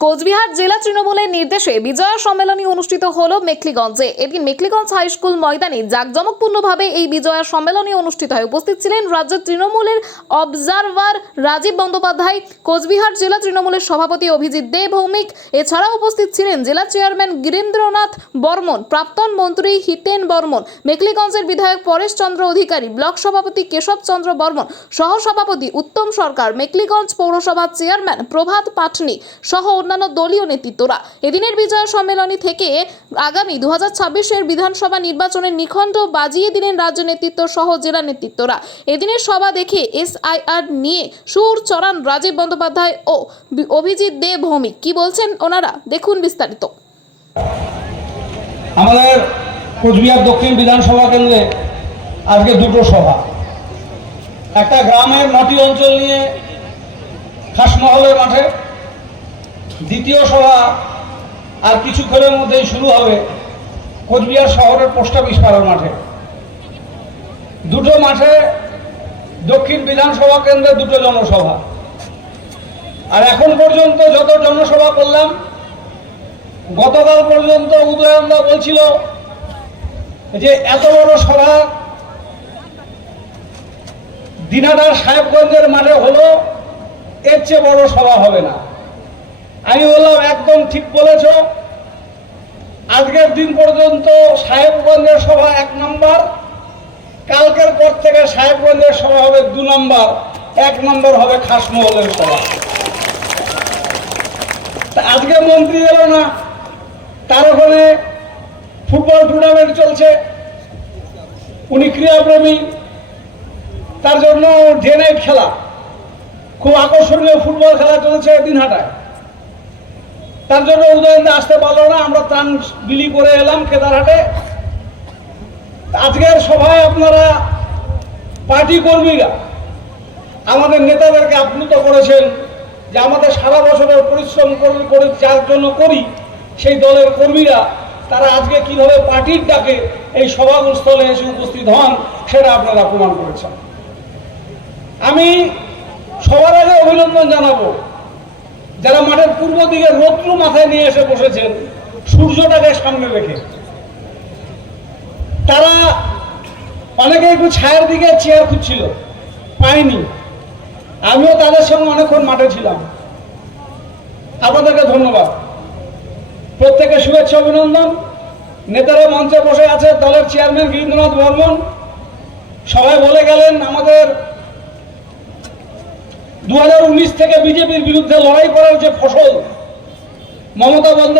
কোচবিহার জেলা তৃণমূলের নির্দেশে বিজয়া সম্মেলনী অনুষ্ঠিত হলো মেখলিগঞ্জে। এদিন মেখলিগঞ্জ হাই স্কুল ময়দানে জাঁকজমকপূর্ণভাবে এই বিজয়া সম্মেলনী অনুষ্ঠিত হয়। উপস্থিত ছিলেন রাজ্যের তৃণমূলের অবজারভার রাজীব বন্দ্যোপাধ্যায়, কোচবিহার জেলা তৃণমূলের সভাপতি অভিজিৎ দে ভৌমিক। এছাড়াও উপস্থিত ছিলেন জেলা চেয়ারম্যান গিরীন্দ্রনাথ বর্মন, প্রাক্তন মন্ত্রী হিতেন বর্মন, মেখলিগঞ্জের বিধায়ক পরেশ চন্দ্র অধিকারী, ব্লক সভাপতি কেশব চন্দ্র বর্মন, সহ সভাপতি উত্তম সরকার, মেখলিগঞ্জ পৌরসভার চেয়ারম্যান প্রভাত পাটনি সহ অন্যান্য দলীয় নেতৃত্বরা। এদিনের বিজয়া সম্মেলনী থেকে আগামী 2026-এর বিধানসভা নির্বাচনের নিখণ্ড বাজিয়ে দিলেন রাজ্য নেতৃত্ব সহ জেলা নেতৃত্বরা। এদিনের সভা দেখে SIR নিয়ে সুর চড়ান রাজীব বন্দ্যোপাধ্যায় ও অভিজিৎ দে ভৌমিক। কি বলছেন ওনারা, দেখুন বিস্তারিত। আমাদের কোচবিহার দক্ষিণ বিধানসভা কেন্দ্রে আজকে দুটো সভা, একটা গ্রামের নটি অঞ্চল নিয়ে খাসমহলের মাঠে, দ্বিতীয় সভা আর কিছুক্ষণের মধ্যেই শুরু হবে কোচবিহার শহরের পোস্ট অফিস পাড়ার মাঠে। দুটো মাঠে দক্ষিণ বিধানসভা কেন্দ্রে দুটো জনসভা। আর এখন পর্যন্ত যত জনসভা করলাম, গতকাল পর্যন্ত উদয়নদা বলছিল যে এত বড় সভা দিনাটার সাহেবগঞ্জের মাঠে হলো, এর চেয়ে বড় সভা হবে না। আমি বললাম একদম ঠিক বলেছ। আজকের দিন পর্যন্ত সাহেবগঞ্জের সভা 1 নম্বর, কালকের পর থেকে সাহেবগঞ্জের সভা হবে 2 নম্বর, 1 নম্বর হবে খাসমহলের সভা। আজকে মন্ত্রী এলো না, তার ওখানে ফুটবল টুর্নামেন্ট চলছে, উনি ক্রীড়াপ্রেমী, তার জন্য ডে নাইট খেলা, খুব আকর্ষণীয় ফুটবল খেলা চলছে দিনহাটায়। তার জন্য উদয়নদা আসতে পারলো না, আমরা ত্রাণ বিলি করে এলাম কেদারহাটে। আজকের সভায় আপনারা পার্টি কর্মীরা আমাদের নেতাদেরকে আপ্লুত করেছেন যে আমাদের সারা বছরের পরিশ্রম করে যার জন্য করি, সেই দলের কর্মীরা তারা আজকে কিভাবে পার্টির ডাকে এই সভাস্থলে এসে উপস্থিত হন সেটা আপনারা প্রমাণ করেছেন। আমি সবার আগে অভিনন্দন জানাবো যারা মাঠের পূর্ব দিকে রৌদ্র মাথায় নিয়ে এসে বসেছেন, সূর্যটাকে সামনে রেখে। তারা অনেকে একটু ছায়ার দিকে চেয়ার খুঁজছিল, পায়নি। আমিও তাদের সঙ্গে অনেকক্ষণ মাঠে ছিলাম। আপনাদেরকে ধন্যবাদ, প্রত্যেকে শুভেচ্ছা অভিনন্দন। নেতারা মঞ্চে বসে আছে, দলের চেয়ারম্যান গিরীন্দ্রনাথ বর্মন সবাই বলে গেলেন আমাদের 2019 থেকে বিজেপির বিরুদ্ধে লড়াই করার যে ফসল মমতা বন্দ্যোপাধ্যায়